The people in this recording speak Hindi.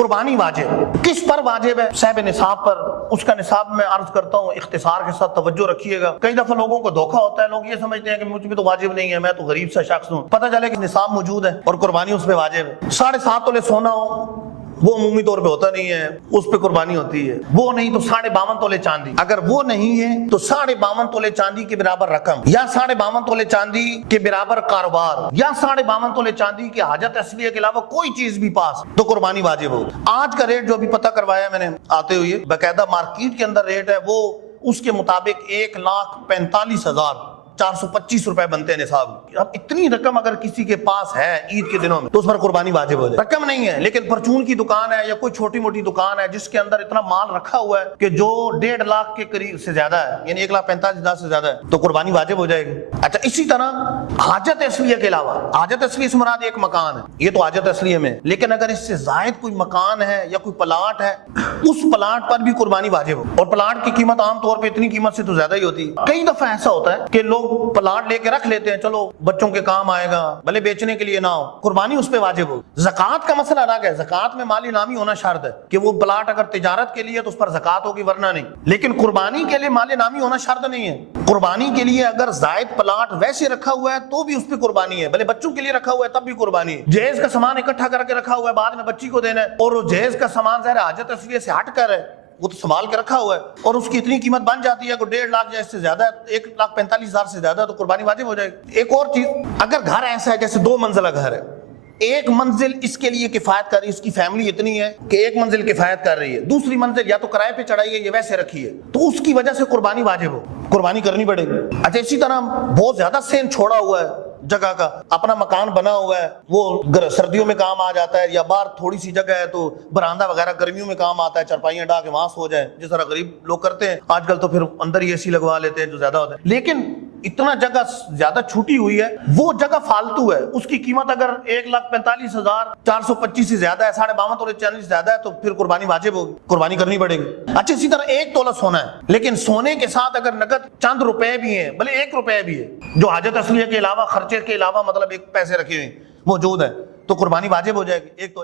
कुर्बानी वाजिब किस पर वाजिब है? साहिब निसाब पर। उसका निसाब मैं अर्ज करता हूँ, इख्तिसार के साथ तवज्जो रखिएगा। कई दफा लोगों को धोखा होता है, लोग ये समझते हैं कि मुझ पे तो वाजिब नहीं है, मैं तो गरीब सा शख्स हूँ। पता चले कि निसाब मौजूद है और कुर्बानी उस पर वाजिब है। 7.5 तोले सोना हो, वो अमूमी तौर पे होता नहीं है, उस पे कुर्बानी होती है। वो नहीं तो 52.5 तोले चांदी, अगर वो नहीं है तो 52.5 तोले चांदी के बराबर रकम, या 52.5 तोले चांदी के बराबर कारोबार, या 52.5 तोले चांदी की हाजत असलिया के अलावा कोई चीज भी पास, तो कुर्बानी वाजिब हो। आज का रेट जो अभी पता करवाया मैंने आते हुए, बाकायदा मार्केट के अंदर रेट है, वो उसके मुताबिक 1,45,425 रुपए बनते हैं निसाब। अब इतनी रकम अगर किसी के पास है ईद के दिनों में तो उस पर कुर्बानी वाजिब हो जाए। रकम नहीं है, लेकिन परचून की दुकान है या कोई छोटी मोटी दुकान है जिसके अंदर इतना माल रखा हुआ है कि जो 1.5 लाख के करीब से ज्यादा है, यानी 1,45,000 से ज्यादा है, तो कुर्बानी वाजिब हो जाएगी। अच्छा, इसी तरह हाजत असलिया के अलावा, हाजत असलिया से मुराद एक मकान है, ये तो हाजत असलिया में, लेकिन अगर इससे जायद कोई मकान है या कोई प्लाट है, उस प्लाट पर भी कुर्बानी वाजिब हो। और प्लाट की कीमत आमतौर पर इतनी कीमत से तो ज्यादा ही होती है। कई दफा ऐसा होता है कि लोग प्लाट लेके रख लेते हैं, चलो बच्चों के काम आएगा, भले बेचने के लिए ना हो, कुर्बानी उस पे वाजिब हो। ज़कात का मसला अलग है, ज़कात में माली नामी होना शर्त है कि वो प्लाट अगर तिजारत के लिए तो उस पर ज़कात होगी, वरना नहीं। लेकिन कुर्बानी के लिए माली नामी होना शर्त नहीं है। कुर्बानी के लिए अगर जायद प्लाट वैसे रखा हुआ है तो भी उस पर कुर्बानी है, भले बच्चों के लिए रखा हुआ है तब भी कुर्बानी है। जहेज का सामान इकट्ठा करके रखा हुआ है, बाद में बच्ची को देना है, और वो जहेज का सामान ज़ाहिर हाजत असलिया से हट कर है, वो तो संभाल के रखा हुआ है, और उसकी इतनी कीमत बन जाती है कि 1.5 लाख या इससे ज्यादा, 1,45,000 से ज्यादा, तो कुर्बानी वाजिब हो जाएगी। एक और चीज, अगर घर ऐसा है जैसे 2 मंजिला घर है, एक मंजिल इसके लिए किफायत कर रही है, उसकी फैमिली इतनी है कि एक मंजिल किफायत कर रही है, दूसरी मंजिल या तो किराए पे चढ़ाई है या वैसे रखी है, तो उसकी वजह से कुर्बानी वाजिब हो, कुर्बानी करनी पड़ेगी। अच्छा, इसी तरह बहुत ज्यादा सेन छोड़ा हुआ है जगह का, अपना मकान बना हुआ है, वो सर्दियों में काम आ जाता है, या बाहर थोड़ी सी जगह है तो बरामदा वगैरह गर्मियों में काम आता है, चारपाइयां डाल के वहां सो जाए, जिस तरह गरीब लोग करते हैं आजकल, तो फिर अंदर ही एसी लगवा लेते हैं जो ज्यादा होता है। लेकिन इतना जगह ज्यादा छूटी हुई है, वो जगह फालतू है, उसकी कीमत अगर 1,45,425 से ज्यादा है, 52.5 तोले चांदी से ज्यादा है, तो फिर कुर्बानी वाजिब होगी, कुर्बानी करनी पड़ेगी। अच्छा, इसी तरह 1 तोला सोना है, लेकिन सोने के साथ अगर नकद चंद रुपए भी हैं, भले 1 रुपए भी है, जो हाजत असलिया के अलावा, खर्चे के अलावा, मतलब एक पैसे रखे हुए मौजूद है, तो कुर्बानी वाजिब हो जाएगी। 1 तोला